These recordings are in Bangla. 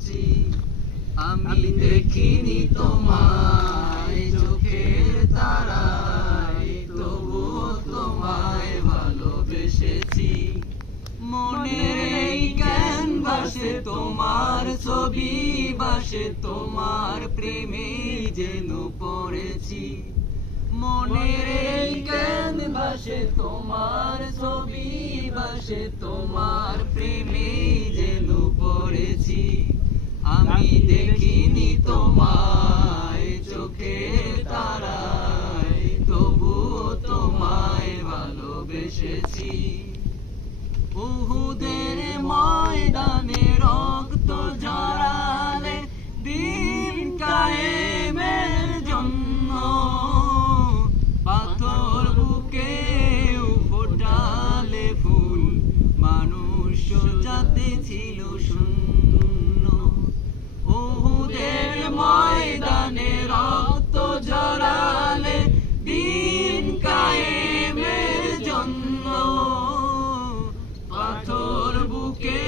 পড়েছি। আমি দেখিনি তোমায় চোখের তারায়, তবুও তোমায় ভালোবেসেছি। মনের এই ক্যানভাসে তোমার ছবি ভাসে, তোমার প্রেমেই যেন পড়েছি। মনের এই ক্যানভাসে তোমার ছবি ভাসে, তোমার প্রেমেই যেন পড়েছি। আমি দেখিনি তোমায় চোখের তারায়, তবুও তোমায় ভালোবেসেছি। উহুদের ময়দানে রক্ত ঝরালে দিন কায়েমের জন্য, পাথর বুকে ফোটালে ফুল, মানুষ যাতে ছিল শূন্য। উহুদের ময়দানে রক্ত ঝরালে দিন কায়েমের জন্য, পাথর বুকে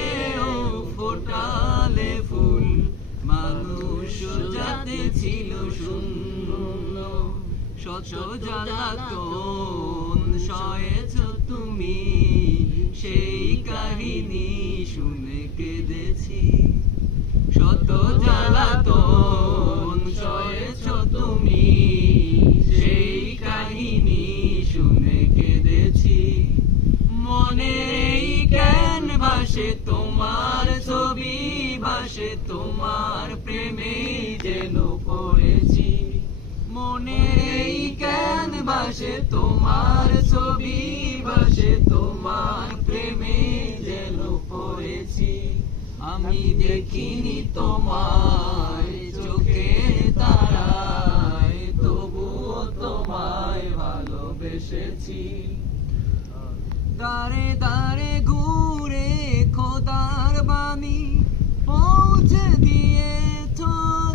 ফোটালে ফুল, মানুষ যাতে ছিল শূন্য। শত জ্বালাতন সয়েছ তুমি, সেই কাহিনী শুনে কেঁদেছি। শত জ্বালাতন সয়েছ তুমি, সেই কাহিনী শুনে কেঁদেছি। মনের এই ক্যানভাসে তোমার ছবি ভাসে, তোমার প্রেমেই যেন পড়েছি। মনের এই ক্যানভাসে তোমার ছবি ভাসে, তোমার প্রেমেই যেন পড়েছি। আমি দেখিনি তোমায় চোখের তারায়, তবুও তোমায় ভালোবেসেছি। দাঁড়ে দাঁড়ে ঘুরে খোদার বাণী পৌঁছে দিয়েছ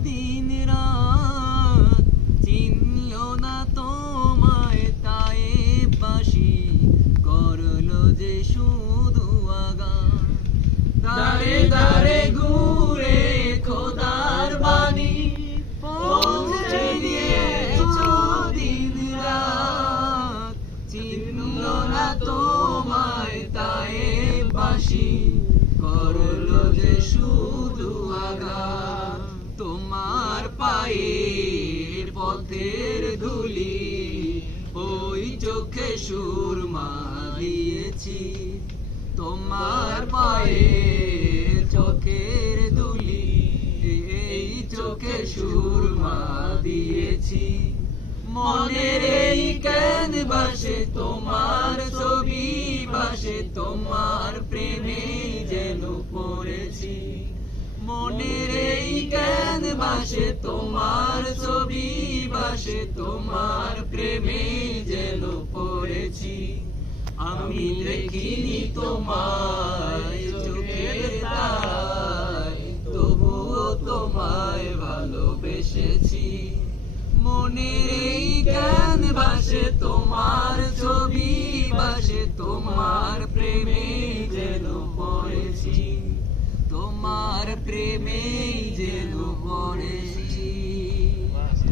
দিন রাত, চিনল না তোমায় তাই বাসি, করলো যে শুধু আঘাত। দাঁড়ে দাঁড়ে ঘুরে খোদার বাণী পৌঁছে দিয়েছ দিন রাত, চিনল না তোমায় তাই বাসি, করলো যে শুধু আঘাত। তোমার পায়ের পথের ধুলি ওই চোখে সুরমা দিয়েছি। তোমার পায়ের চোখের ধুলি এই চোখে সুরমা দিয়েছি। মনের এই ক্যানভাসে তোমার ছবি ভাসে, তোমার প্রেমে যেন পড়েছি। মনের এই ক্যানভাসে তোমার ছবি ভাসে, তোমার প্রেমে যেন পড়েছি। আমি দেখিনি তোমায় চোখের তারায়, তবুও তোমায় ভালোবেসেছি। মনের এই ক্যানভাসে তোমার ছবি ভাসে, তোমার প্রেমে যেন পড়েছি। তোমার প্রেমে যেন পড়েছি।